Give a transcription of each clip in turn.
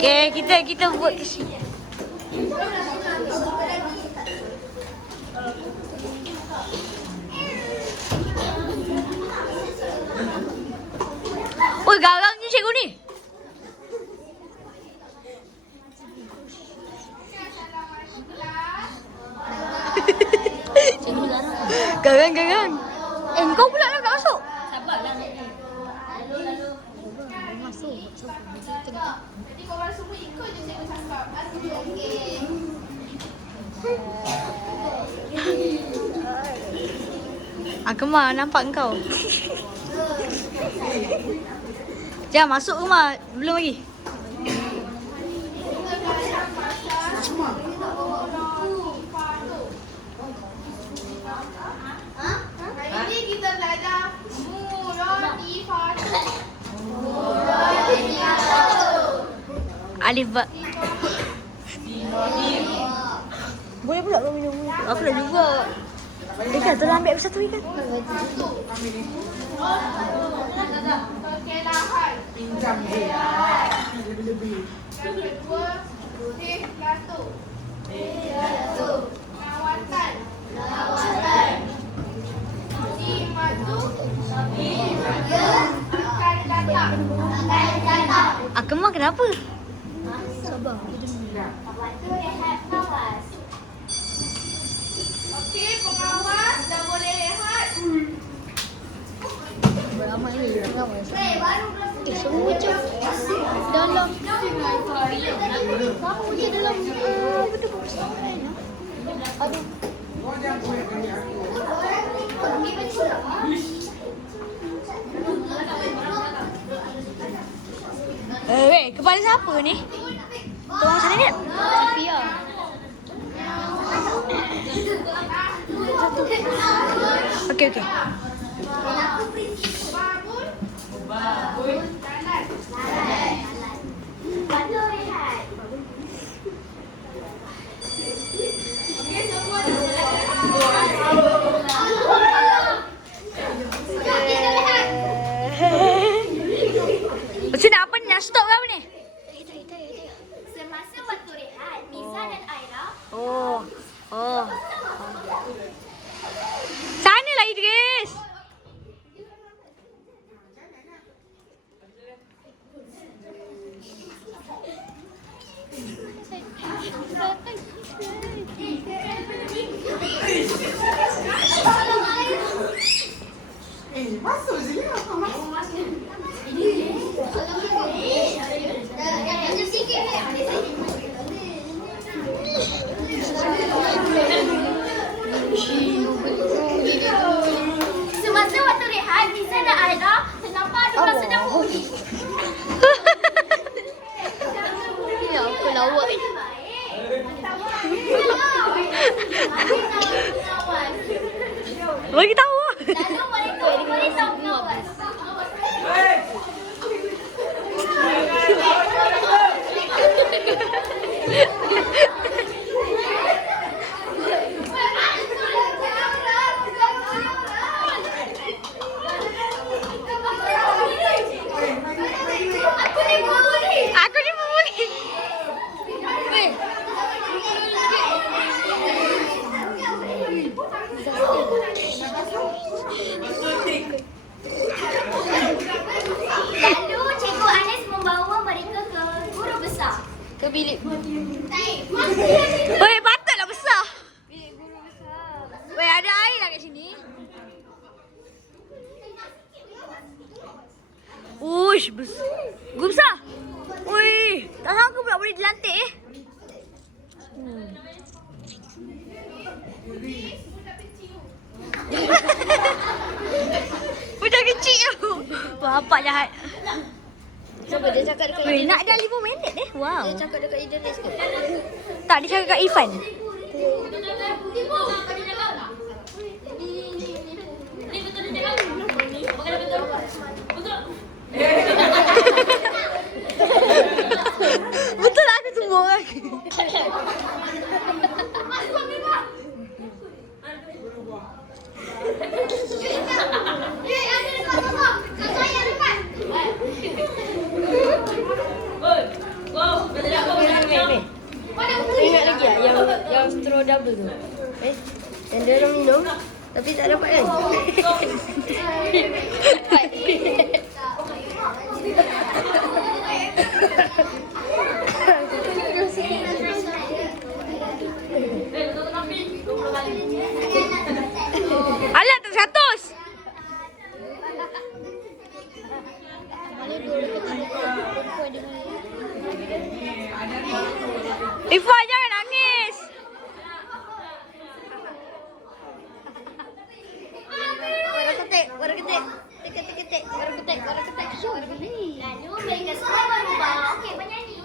Okay, kita buat ke sini. Oi, garangnya cikgu ni. Garang. Kau pula nak masuk? Sabarlah. Lalu. Masuk. Jadi korang semua ikut je cikgu cakap. Okey. Kemar nampak kau. Jangan masuk rumah. Belum lagi. Hari ni kita belajar Muradifatun. Alif ba. Boleh pula kau minum. Aku dah juga. Ikan tu ambil satu ikan. Kekelahan. Pinjam dia. Lebih-lebih. Yang kedua, Hiflatu. Lawatan. Nimatu. Akan datang. Kemar kenapa? Sabar. Okey, pengawas dah boleh rehat. Beramai ni. Baru Semua je dalam. Kamu je dalam benda besar kan? Aduh. Weh, kepala siapa ni? Tolong sana ni. Safia. Okey. Babun. Jalan. Bantu rehat. Okey, semua Macam nak apa ni? Nak stop ke apa ni? semasa waktu rehat, Miza dan Aira Oh. Sana lah Idris. Masuk sini apa masuk? semasa waktu rehat, Miza dan Aira terdapat orang sedang bunyi. Ya, aku lawak ni. Bagi tahu. Lalu mereka memberitahu pengawas. Aku ni pembunuh. Lalu Cikgu Anis membawa mereka ke guru besar. Ke bilik. Tak. Weh, patutlah besar. Bilik guru besar. Weh, ada air lah kat sini. Uish, guru besar. Ui, tak sangka pula boleh dilantik eh. Budak kecil tu. Bapak jahat. Cuba dia cakap dekat Weh, nak dah 5 minit eh. Wow. Dia cakap dekat Idris ke? Tak, dia cakap kat Ifan. Betul lah aku semua orang. yang double tu. Yang dia orang minum tapi tak dapat kan? Alah, tak 100. Ifa, jangan nangis. Warna ketik. Ketik. Warna ketik. Lalu mereka semua berubah. Okey, penyanyi.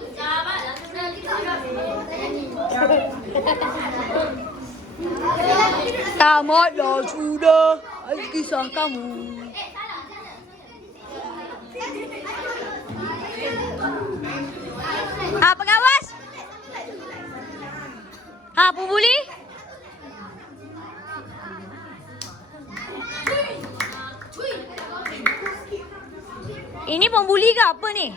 Tamatlah sudah kisah kamu. Pengawas. Pembuli. Ini pembuli ke apa ni?